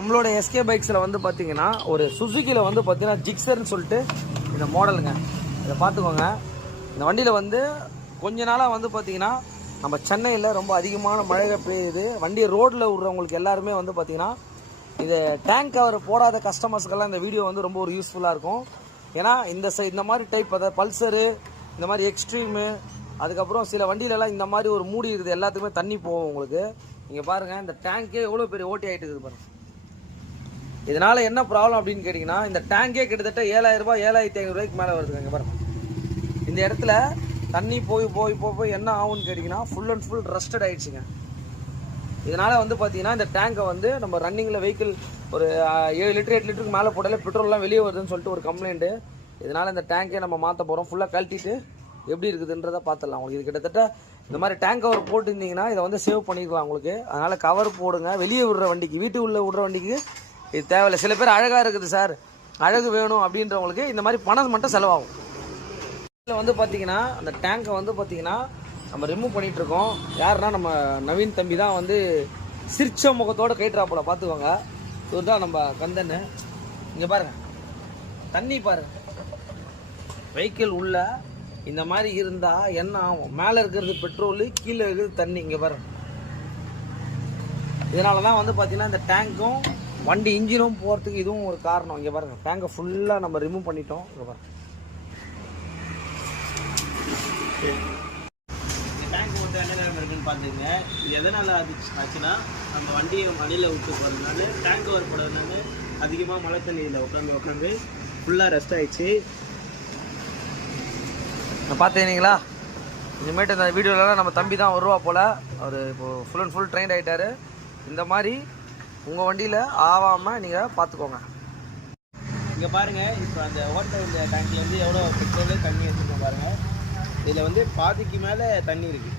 நம்மளோட எஸ்கே பைக்ஸில் வந்து பார்த்தீங்கன்னா ஒரு சுசுக்கியில் வந்து பார்த்தீங்கன்னா ஜிக்ஸர்னு சொல்லிட்டு இந்த மாடலுங்க. இதை பார்த்துக்கோங்க. இந்த வண்டியில் வந்து கொஞ்ச நாளாக வந்து பார்த்தீங்கன்னா நம்ம சென்னையில் ரொம்ப அதிகமான மழை பெய்யுது. வண்டியை ரோட்டில் விடுறவங்களுக்கு எல்லாருமே வந்து பார்த்தீங்கன்னா இந்த டேங்க் கவர் போடாத கஸ்டமர்ஸ்க்கெல்லாம் இந்த வீடியோ வந்து ரொம்ப ஒரு யூஸ்ஃபுல்லாக இருக்கும். ஏன்னா இந்த மாதிரி டைப் அதாவது பல்சரு, இந்த மாதிரி எக்ஸ்ட்ரீமு, அதுக்கப்புறம் சில வண்டியிலலாம் இந்த மாதிரி ஒரு மூடி இருக்குது, எல்லாத்துக்குமே தண்ணி போகும் உங்களுக்கு. நீங்கள் பாருங்கள், இந்த டேங்கே எவ்வளோ பெரிய ஓட்டி ஆகிட்டு இருக்குது பாருங்கள். இதனால் என்ன ப்ராப்ளம் அப்படின்னு கேட்டிங்கன்னா, இந்த டேங்கே கிட்டத்தட்ட 7000 ரூபாய் 7500 ரூபாய்க்கு மேலே வருதுங்க. இங்கே பாருங்கள், இந்த இடத்துல தண்ணி போய் என்ன ஆகும்னு கேட்டிங்கன்னா ஃபுல் அண்ட் ஃபுல் ரஸ்டட் ஆகிடுச்சுங்க. இதனால் வந்து பார்த்தீங்கன்னா இந்த டேங்கை வந்து நம்ம ரன்னிங்கில் வெஹிக்கிள் ஒரு 7 லிட்டர் 8 லிட்டருக்கு மேலே போட்டாலே பெட்ரோல்லாம் வெளியே வருதுன்னு சொல்லிட்டு ஒரு கம்ப்ளைண்ட்டு. இதனால் இந்த டேங்கை நம்ம மாற்ற போகிறோம். ஃபுல்லாக கழட்டிட்டு எப்படி இருக்குதுன்றதை பார்த்துடலாம். உங்களுக்கு இது கிட்டத்தட்ட இந்த மாதிரி டேங்க் கவர் போட்டுருந்தீங்கன்னா இதை வந்து சேவ் பண்ணிக்கலாம் உங்களுக்கு. அதனால் கவர் போடுங்க. வெளியே விடுற வண்டிக்கு, வீட்டு உள்ள விடுற வண்டிக்கு இது தேவையில்லை. சில பேர் அழகாக இருக்குது சார், அழகு வேணும் அப்படின்றவங்களுக்கு இந்த மாதிரி பணம் மட்டும் செலவாகும். இதில் வந்து பார்த்தீங்கன்னா அந்த டேங்கை வந்து பார்த்தீங்கன்னா நம்ம ரிமூவ் பண்ணிகிட்ருக்கோம். யாருன்னா நம்ம நவீன் தம்பி தான் வந்து சிரிச்ச முகத்தோடு கைட்ராப்பில் பார்த்துக்கோங்க. இதுதான் நம்ம கந்தன்னு. இங்கே பாருங்கள், தண்ணி பாருங்கள். வெஹிக்கிள் உள்ள இந்த மாதிரி இருந்தால் என்ன ஆகும்? மேலே இருக்கிறது பெட்ரோலு, கீழே இருக்கிறது தண்ணி. இங்கே பாருங்கள். இதனால தான் வந்து பார்த்தீங்கன்னா இந்த டேங்க்கும் வண்டி இன்ஜினும் போகிறதுக்கு இதுவும் ஒரு காரணம். இங்கே பாருங்கள், டேங்கை ஃபுல்லாக நம்ம ரிமூவ் பண்ணிட்டோம். இங்கே பாருங்கள், டேங்க் மட்டும் என்ன நிலைமை இருக்குன்னு பார்த்துங்க. இது எதனால் ஆச்சுன்னா, நம்ம வண்டியை மணியில் விட்டு போகிறதுனால டேங்க் கவர் போடுறதுனால அதிகமாக மழை தண்ணியில் உட்காந்து ஃபுல்லாக ரெஸ்ட் ஆகிடுச்சு. பார்த்துக்கிங்களா? இனிமேட்டு இந்த வீடியோலலாம் நம்ம தம்பி தான் வருவா போல். அவர் இப்போது ஃபுல் அண்ட் ஃபுல் ட்ரெயின்ட் ஆகிட்டார். இந்த மாதிரி உங்கள் வண்டியில் ஆகாமல் நீங்கள் பார்த்துக்கோங்க. இங்கே பாருங்கள், இப்போ அந்த ஓட்ட இந்த டேங்க்லேருந்து எவ்வளோ பெட்ரோலு தண்ணி வச்சுருக்கோம் பாருங்கள். இதில் வந்து பாதிக்கு மேலே தண்ணி இருக்குது.